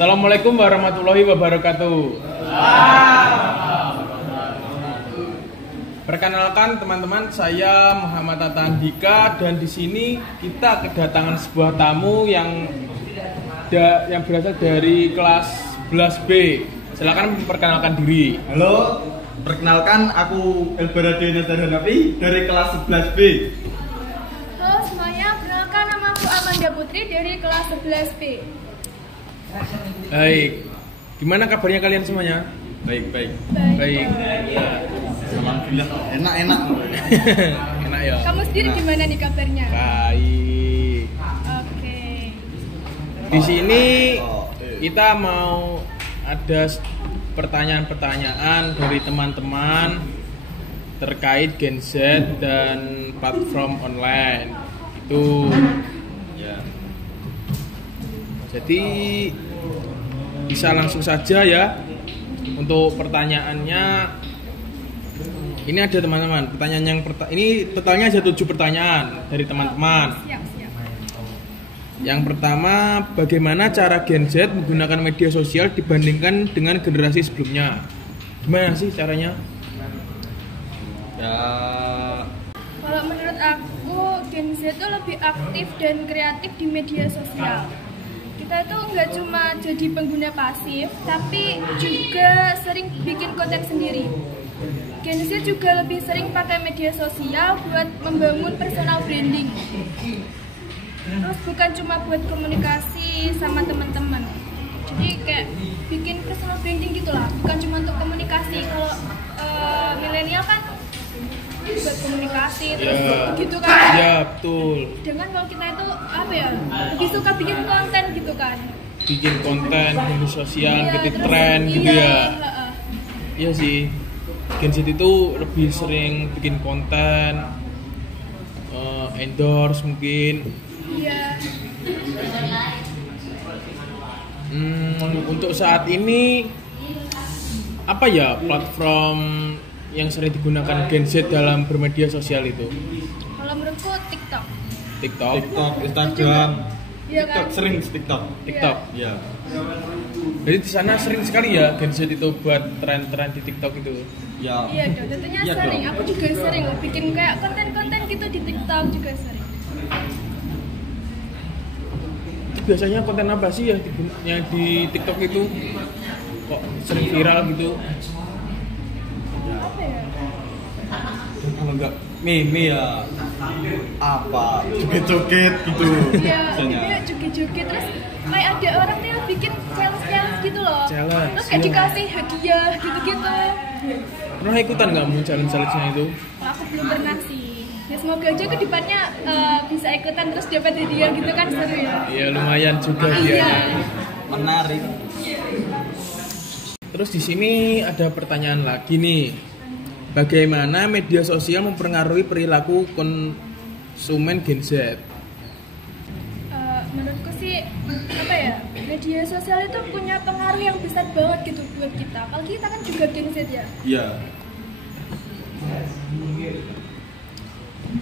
Assalamualaikum warahmatullahi wabarakatuh. Perkenalkan teman-teman, saya Muhammad Tata Andika dan di sini kita kedatangan sebuah tamu yang berasal dari kelas 11B. Silakan memperkenalkan diri. Halo, perkenalkan aku Elbarade Nazar Hanafi dari kelas 11B. Halo semuanya, perkenalkan nama aku Amanda Putri dari kelas 11B. Baik, gimana kabarnya kalian semuanya? Baik. Baik. Alhamdulillah, enak. Enak ya. Kamu sendiri gimana nih kabarnya? Baik. Oke. Di sini kita mau ada pertanyaan-pertanyaan dari teman-teman terkait Gen Z dan platform online. Itu Ya. jadi bisa langsung saja ya untuk pertanyaannya. Ini ada teman-teman, pertanyaan ini totalnya ada 7 pertanyaan dari teman-teman. Siap. Yang pertama, bagaimana cara Gen Z menggunakan media sosial dibandingkan dengan generasi sebelumnya? Gimana sih caranya? Ya, Kalau menurut aku, Gen Z itu lebih aktif dan kreatif di media sosial. Kita itu nggak cuma jadi pengguna pasif, tapi juga sering bikin konten sendiri. Gen Z juga lebih sering pakai media sosial buat membangun personal branding. Terus bukan cuma buat komunikasi sama teman-teman. Jadi kayak bikin personal branding gitulah, bukan cuma untuk komunikasi. Kalau milenial kan buat komunikasi terus gitu kan. Ya, betul. Dengan kalau kita itu apa ya, lebih suka bikin konten gitu kan. Bikin konten, media sosial, Iya, ketik terus- tren gitu ya. heeh. Iya sih. Gen Z itu lebih sering bikin konten, endorse mungkin. Iya. Untuk saat ini apa ya platform yang sering digunakan Gen Z dalam bermedia sosial itu? Kalau menurutku TikTok. TikTok. TikTok, Instagram. Iya TikTok kan? sering TikTok. TikTok. Ya. Jadi di sana sering sekali ya Gen Z itu buat tren-tren di TikTok itu. Ya. Iya dong, tentunya Iya sering. dong. Aku juga sering loh bikin kayak konten-konten gitu di TikTok juga sering. Itu biasanya konten apa sih yang di TikTok itu kok sering viral gitu? Apa ya? Kalau enggak meme ya apa joget-joget gitu Iya, biasanya. kayak joget-joget terus kayak ada orang tuh yang bikin challenge gitu loh. Challenge, Terus kayak iya. dikasih hadiah gitu-gitu. Pernah ikutan nggak mau challenge-nya itu? Kalau aku belum pernah sih. Ya semoga aja ke depannya bisa ikutan terus dapat hadiah gitu kan seru ya. Ya lumayan juga Iya. dia. Menarik. Terus di sini ada pertanyaan lagi nih. Bagaimana media sosial mempengaruhi perilaku konsumen Gen Z? Menurutku sih apa ya, media sosial itu punya pengaruh yang besar banget gitu buat kita. Kalau kita kan juga Gen Z ya. Iya.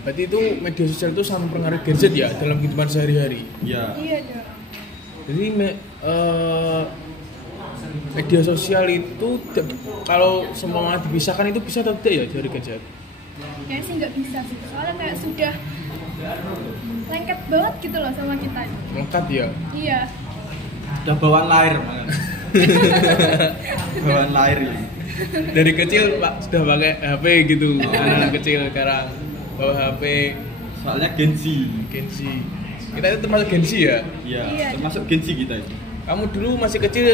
Berarti itu media sosial itu sangat mempengaruhi Gen Z ya dalam kehidupan sehari-hari. Iya. Iya dong. Jadi media sosial itu kalau semua dipisahkan itu bisa atau tidak ya dari Gen Z? Kayaknya sih nggak bisa sih. Soalnya kayak sudah lengket banget gitu loh sama kita. Lengkap ya. Iya. Udah bawaan lahir malah. Bawaan lahir ini. Dari kecil Pak sudah pakai HP gitu. Anak kecil sekarang bawa HP. Soalnya Gen Z. Gen Z. Kita itu termasuk Gen Z ya. Iya, Iya. termasuk Gen Z kita itu. Kamu dulu masih kecil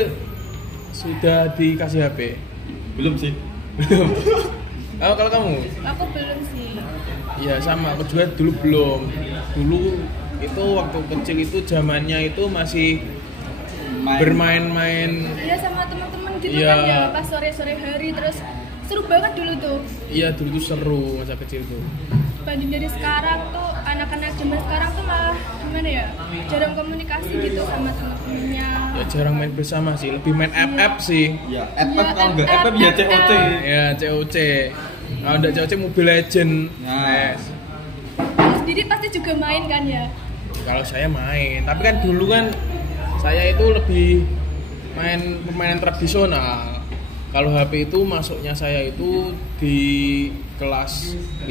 sudah dikasih HP? Belum sih. Belum. Kalau kamu? Aku belum sih. Iya sama, aku juga dulu belum. Dulu itu waktu kecil itu zamannya itu masih bermain-main. Iya sama teman-teman gitu Iya. kan ya pas sore-sore hari terus seru banget dulu tuh. Iya dulu tuh seru masa kecil tuh. Banding dari sekarang tuh anak-anak zaman sekarang tuh malah gimana ya, jarang komunikasi gitu sama teman-temannya. Ya jarang main bersama sih, lebih main FF sih. Ya, Iya, FF kalau enggak FF, FF ya COC. Ya COC. Kalau enggak COC Mobile Legend. Nah. Yes. Kamu sendiri pasti juga main kan ya? Kalau saya main, tapi kan dulu kan saya itu lebih main permainan tradisional. Kalau HP itu masuknya saya itu di kelas 5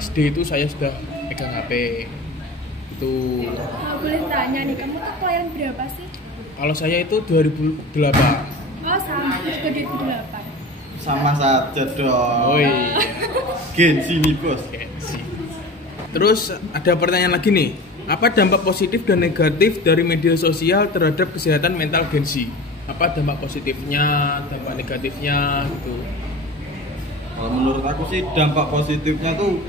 SD itu saya sudah pegang HP. Itu. Boleh tanya nih, kamu tuh kelahiran berapa sih? Kalau saya itu 2008. Oh, sama juga 2008. Sama saja dong. Oh iya. Gensi nih bos. Gensi. Terus ada pertanyaan lagi nih. Apa dampak positif dan negatif dari media sosial terhadap kesehatan mental Gensi? Apa dampak positifnya, dampak negatifnya gitu? Kalau menurut aku sih dampak positifnya tuh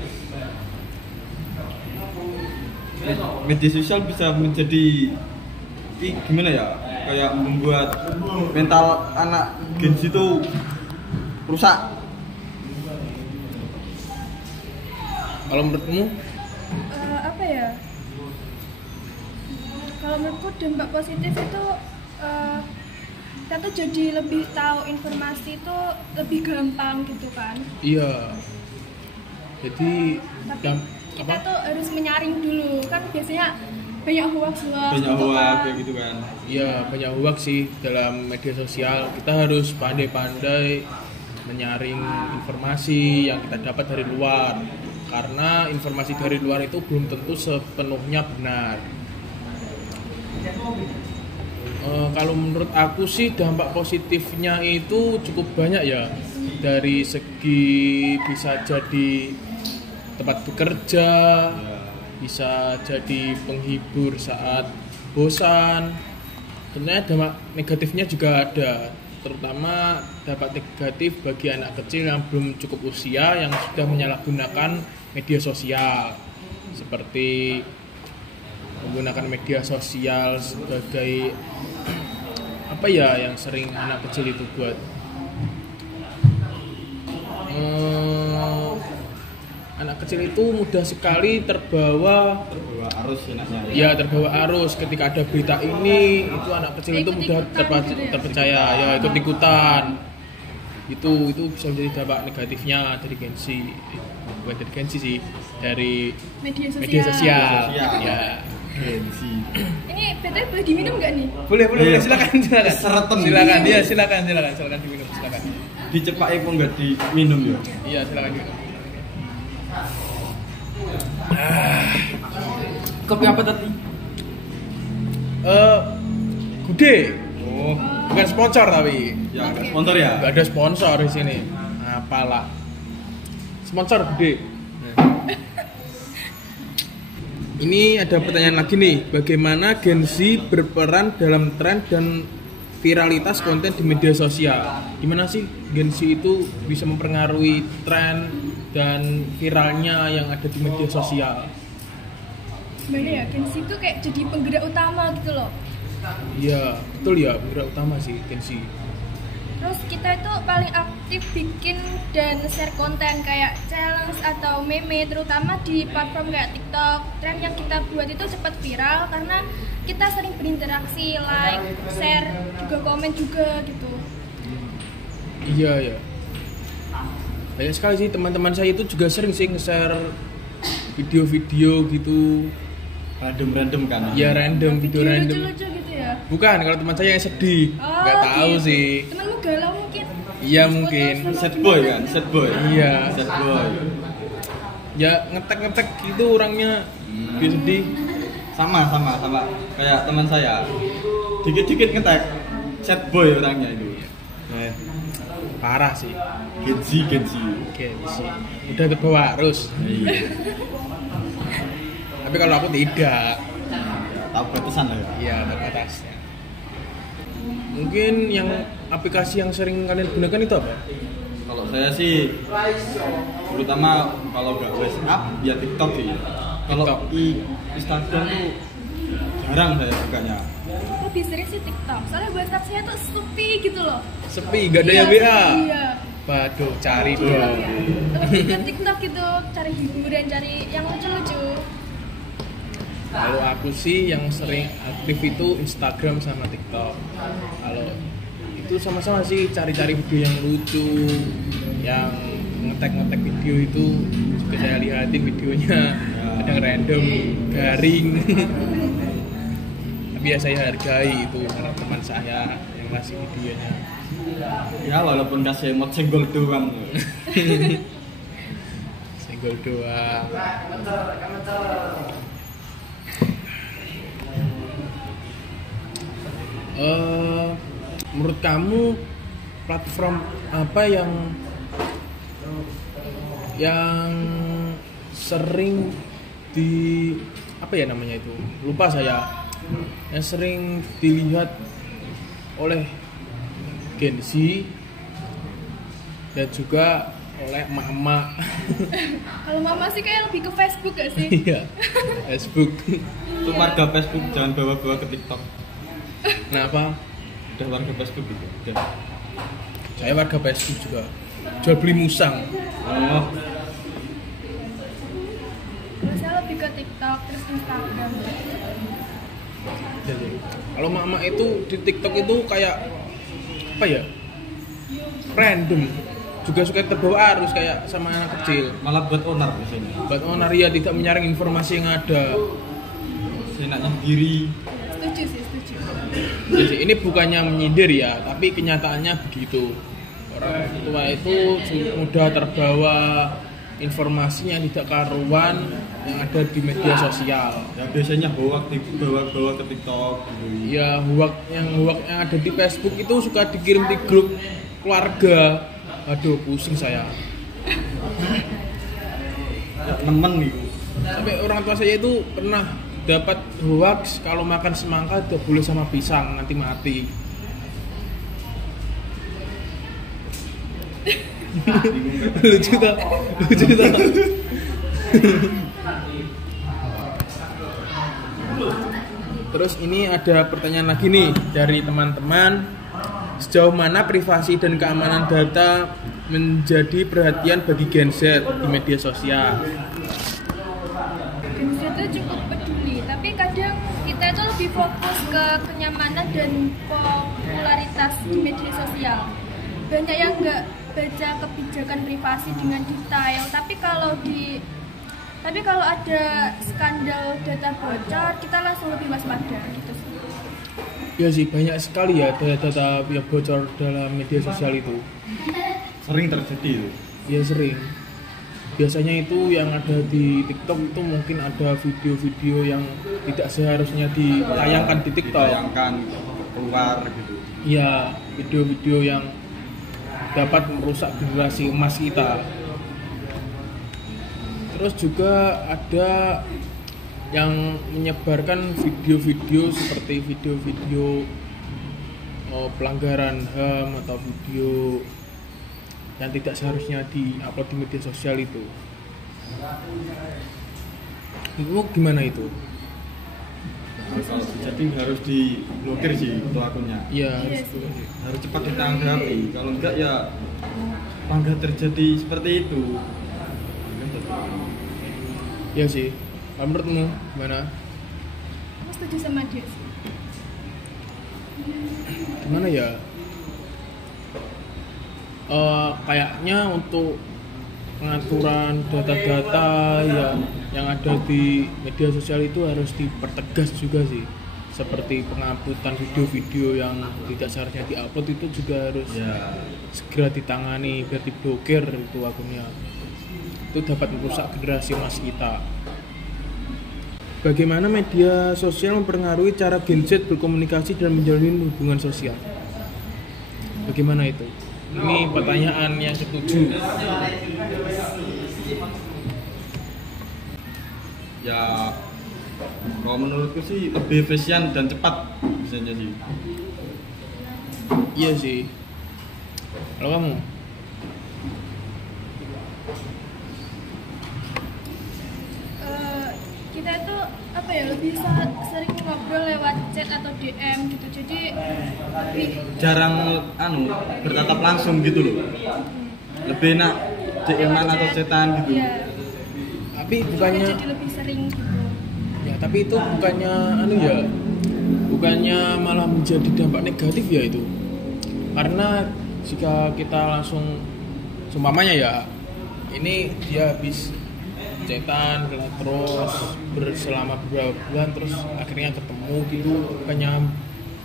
media sosial bisa menjadi gimana ya, kayak membuat mental anak Gensi tuh rusak. Kalau menurutmu? Apa ya? Kalau menurutku dampak positif itu kita tuh jadi lebih tahu informasi itu lebih gampang gitu kan. Iya. Jadi Tapi kita tuh harus menyaring dulu kan, biasanya banyak hoax Kayak gitu kan. Iya, banyak hoax sih dalam media sosial. Kita harus pandai-pandai menyaring informasi yang kita dapat dari luar. Karena informasi dari luar itu belum tentu sepenuhnya benar. Kalau menurut aku sih dampak positifnya itu cukup banyak ya. Dari segi bisa jadi tempat bekerja, bisa jadi penghibur saat bosan. Sebenarnya dampak negatifnya juga ada, terutama dampak negatif bagi anak kecil yang belum cukup usia yang sudah menyalahgunakan media sosial, seperti menggunakan media sosial sebagai apa ya yang sering anak kecil itu buat anak kecil itu mudah sekali terbawa arus enaknya ya, terbawa arus. Ketika ada berita ini, itu anak kecil itu mudah terpercaya ya, ikut-ikutan. Itu bisa menjadi dampak negatifnya dari Gensi. Bukan dari Gensi sih, dari media sosial. Ya. Gensi. Ini BTW boleh diminum nggak nih? Boleh, silakan. Seretem. Silakan diminum, silakan. Dicepai pun nggak diminum ya. Iya, silakan diminum. Kopi apa tadi? Gude. Oh, Bukan sponsor tapi. ya ada sponsor ya. Gak ada sponsor di sini. Apalah. Sponsor Gude. Ini ada pertanyaan lagi nih. Bagaimana Gensi berperan dalam tren dan viralitas konten di media sosial? Gimana sih Gensi itu bisa mempengaruhi tren dan viralnya yang ada di media sosial? Gimana ya, Gensi itu kayak jadi penggerak utama gitu loh. Iya, betul ya, penggerak utama sih Gensi. Terus kita itu paling aktif bikin dan share konten kayak challenge atau meme, terutama di platform kayak TikTok. Tren yang kita buat itu cepat viral karena kita sering berinteraksi, like, share, juga komen juga gitu. Iya. Banyak sekali sih teman-teman saya itu juga sering sih nge-share video-video gitu. Random kan? Ya random, video random. Lucu-lucu gitu ya. Bukan, kalau teman saya yang sedih. Nggak tahu gitu. sih. Temenmu galau mungkin. Iya mungkin. Sad boy kan? Sad boy. Iya. Sad boy. Ya ngetek gitu orangnya. Dia sedih. Sama kayak teman saya. Dikit-dikit ngetek. Sad boy orangnya itu. Parah sih. Gensi. Udah terbawa arus. Iya. Tapi kalau aku tidak. Tahu batasan lah ya. Iya, terbatasnya. Mungkin yang aplikasi yang sering kalian gunakan itu apa? Kalau saya sih terutama kalau nggak WhatsApp ya TikTok sih. Kalau TikTok. Instagram tuh jarang saya bukanya. Lebih sering sih TikTok. Soalnya WhatsApp saya tuh sepi gitu loh. Sepi, gak ada yang Iya, WA. Iya. Waduh, cari Iya. dong. Lebih ke TikTok gitu, cari hiburan, cari yang lucu-lucu. Kalau aku sih yang sering aktif itu Instagram sama TikTok. Kalau itu sama-sama sih cari-cari video yang lucu, yang ngetek video itu juga saya lihatin videonya, kadang random, garing. Tapi ya saya hargai itu karena teman saya yang ngasih videonya. Ya walaupun kasih emot senggol doang. Senggol doang. Menurut kamu platform apa yang sering di apa ya namanya itu? Lupa saya. Yang sering dilihat oleh Gen Z dan juga oleh mama. Kalau mama sih kayak lebih ke Facebook gak sih? Iya, Facebook. Itu warga Facebook jangan bawa-bawa ke TikTok. Kenapa? Udah warga Facebook gitu. Udah. Saya warga Facebook juga. Jual beli musang. Oh, Kalau saya lebih ke TikTok terus Instagram. Jadi, kalau mama itu di TikTok itu kayak apa ya? Random. Juga suka terbawa arus kayak sama anak kecil. malah buat onar biasanya. Buat onaria tidak menyaring informasi yang ada. Senaknya sendiri. Setuju sih, setuju. Jadi ini bukannya menyindir ya, tapi kenyataannya begitu. Orang tua itu mudah terbawa informasi yang tidak karuan yang ada di media sosial. Ya biasanya bawa ke TikTok gitu. Ya hoax yang ada di Facebook itu suka dikirim di grup keluarga. Aduh, pusing saya. Ya, temen gitu. Sampai orang tua saya itu pernah dapat hoax kalau makan semangka tidak boleh sama pisang, nanti mati. Lucu tak? Terus ini ada pertanyaan lagi nih dari teman-teman. Sejauh mana privasi dan keamanan data menjadi perhatian bagi Gen Z di media sosial? Gen Z itu cukup peduli, tapi kadang kita itu lebih fokus ke kenyamanan dan popularitas di media sosial. Banyak yang nggak baca kebijakan privasi dengan detail, tapi kalau ada skandal data bocor, kita langsung lebih waspada gitu sih. Ya sih, banyak sekali ya data-data yang bocor dalam media sosial itu. Sering terjadi itu. Ya sering. Biasanya itu yang ada di TikTok itu mungkin ada video-video yang tidak seharusnya ditayangkan di TikTok. Ditayangkan keluar gitu. Ya, video-video yang dapat merusak generasi emas kita. Terus juga ada yang menyebarkan video-video seperti video-video pelanggaran HAM atau video yang tidak seharusnya di-upload di media sosial itu. Itu gimana itu? Kalau jadi harus diblokir sih itu akunnya. Iya, Iya harus sih. Harus cepat ditanggapi. Kalau enggak ya bangga terjadi seperti itu. Iya sih. Menurutmu gimana? Aku setuju sama dia sih. Gimana ya? Kayaknya untuk pengaturan data-data yang ada di media sosial itu harus dipertegas juga sih. Seperti penghapusan video-video yang tidak seharusnya diupload itu juga harus Ya, segera ditangani biar diblokir itu akunnya. Itu dapat merusak generasi emas kita. Bagaimana media sosial mempengaruhi cara Gen Z berkomunikasi dan menjalin hubungan sosial? Bagaimana itu? Ini pertanyaan yang ketujuh. ya kalau menurutku sih lebih efisien dan cepat biasanya sih. Iya sih. Kalau kamu? Kita itu apa ya, lebih sering ngobrol lewat chat atau DM gitu, jadi lebih Jarang bertatap langsung gitu loh. Lebih enak DM-an atau chatan gitu. ya, Tapi bukannya jadi lebih sering gitu. ya, tapi itu bukannya malah menjadi dampak negatif ya itu. Karena jika kita langsung seumpamanya ya, ini dia habis cetan terus selama beberapa bulan terus akhirnya ketemu gitu, bukannya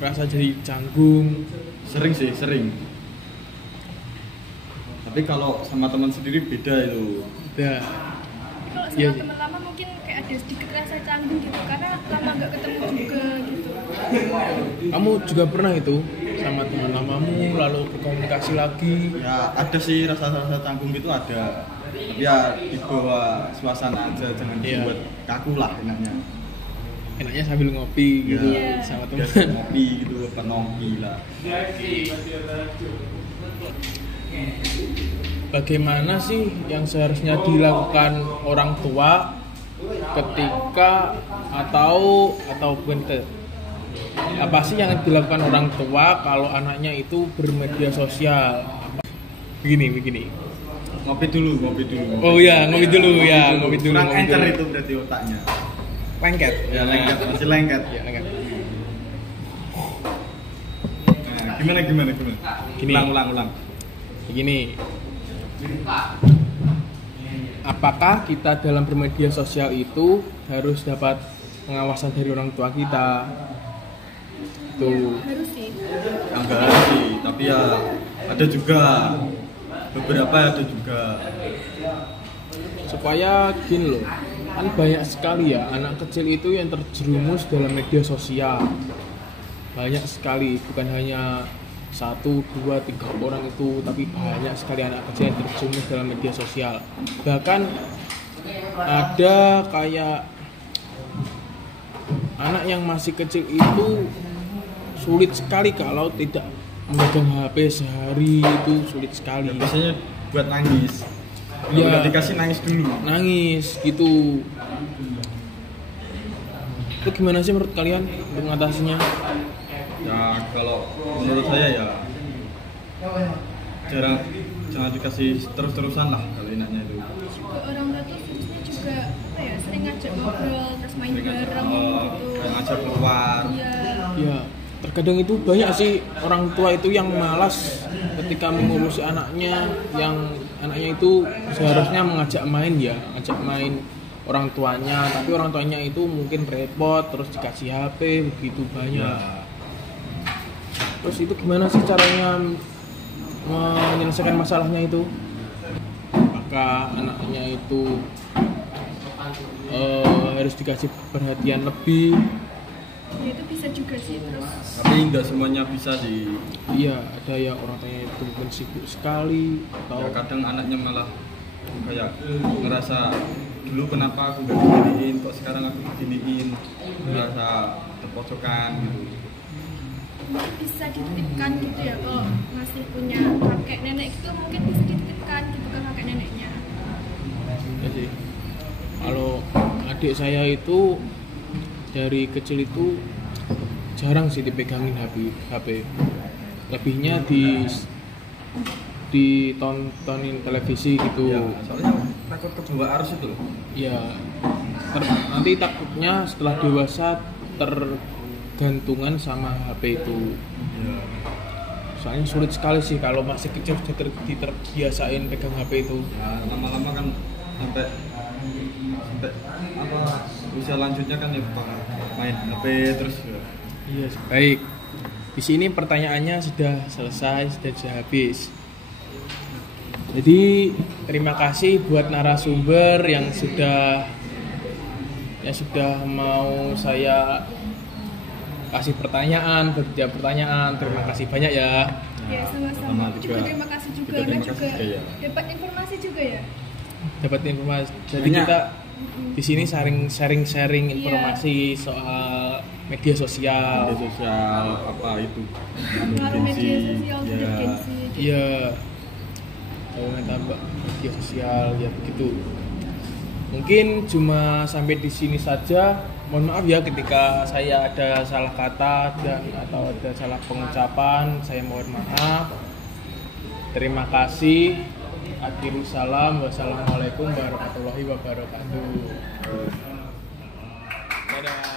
merasa jadi canggung Sering sih, sering. Tapi kalau sama teman sendiri beda itu. Ya. Kalau sama Iya. teman lama mungkin kayak ada sedikit rasa canggung gitu karena lama nggak ketemu juga gitu. Kamu juga pernah itu sama teman lamamu lalu berkomunikasi lagi? Ya ada sih rasa-rasa canggung gitu ada. Tapi ya dibawa suasana aja, jangan Iya. dibuat kaku lah enaknya. Enaknya sambil ngopi gitu Iya. sama Biasa teman. ngopi gitu, apa nongki lah. Bagaimana sih yang seharusnya dilakukan orang tua ketika atau bukan apa sih yang dilakukan orang tua kalau anaknya itu bermedia sosial? Begini. Ngopi dulu. Oh iya, ngopi dulu ya, ngopi dulu. Kurang ngopi encer dulu. itu berarti otaknya. Lengket. Ya lengket, masih lengket. Ya, lengket. Nah, gimana? Gini. Ulang. Begini. Apakah kita dalam bermedia sosial itu harus dapat pengawasan dari orang tua kita? Tuh. Harus sih. Enggak sih, tapi ya ada juga. Beberapa ada juga. Supaya gini loh, kan banyak sekali ya anak kecil itu yang terjerumus dalam media sosial. Banyak sekali, bukan hanya 1, 2, 3 orang itu, tapi banyak sekali anak kecil yang terjerumus dalam media sosial. Bahkan ada kayak anak yang masih kecil itu sulit sekali kalau tidak memegang HP sehari, itu sulit sekali. Ya, biasanya buat nangis. Iya. Kalau udah dikasih nangis dulu. Nangis gitu. Itu gimana sih menurut kalian untuk mengatasinya? Ya kalau menurut saya ya jangan dikasih terus-terusan lah kalau enaknya itu. Juga orang tua tuh seharusnya juga apa ya sering ngajak ngobrol terus main bareng gitu. Ngajak keluar. Iya. Ya, terkadang itu banyak sih orang tua itu yang malas ketika mengurusi anaknya, yang anaknya itu seharusnya mengajak main orang tuanya, tapi orang tuanya itu mungkin repot terus dikasih HP begitu banyak. Terus itu gimana sih caranya menyelesaikan masalahnya itu? Maka anaknya itu harus dikasih perhatian lebih. Ya itu bisa juga sih terus. Tapi nggak semuanya bisa sih. Iya, ada yang orang tuanya itu mungkin sibuk sekali atau Ya kadang anaknya malah kayak ngerasa dulu kenapa aku nggak diginiin, kok sekarang aku diginiin, ngerasa terpojokan gitu. Bisa dititipkan gitu ya kalau masih punya kakek nenek itu mungkin bisa dititipkan gitu ke kakek neneknya. ya sih. Kalau adik saya itu dari kecil itu jarang sih dipegangin HP. Lebihnya ditontonin televisi gitu. Ya, soalnya takut kebawa arus itu. Ya, nanti takutnya setelah dewasa tergantungan sama HP itu. Ya. Soalnya sulit sekali sih kalau masih kecil sudah terbiasain pegang HP itu. Nah, lama-lama kan sampai apa usia lanjutnya kan ya main HP terus ya. Iya, baik. Di sini pertanyaannya sudah selesai, sudah habis. Jadi terima kasih buat narasumber yang sudah mau saya kasih pertanyaan, setiap pertanyaan. Terima kasih banyak ya. Ya sama-sama. Sama Aku juga. juga terima kasih juga Juga karena terima juga kasih, iya. dapat informasi juga ya. Dapat informasi. Jadi Banyak. kita di sini sharing informasi soal media sosial. Media sosial apa itu Pengaruh media sosial ya. untuk gengsi. Iya. Kalau tambah media sosial ya begitu. Mungkin cuma sampai di sini saja. Mohon maaf ya ketika saya ada salah kata dan atau ada salah pengucapan, saya mohon maaf. Terima kasih. Akhirul salam. Wassalamualaikum warahmatullahi wabarakatuh. Dadah.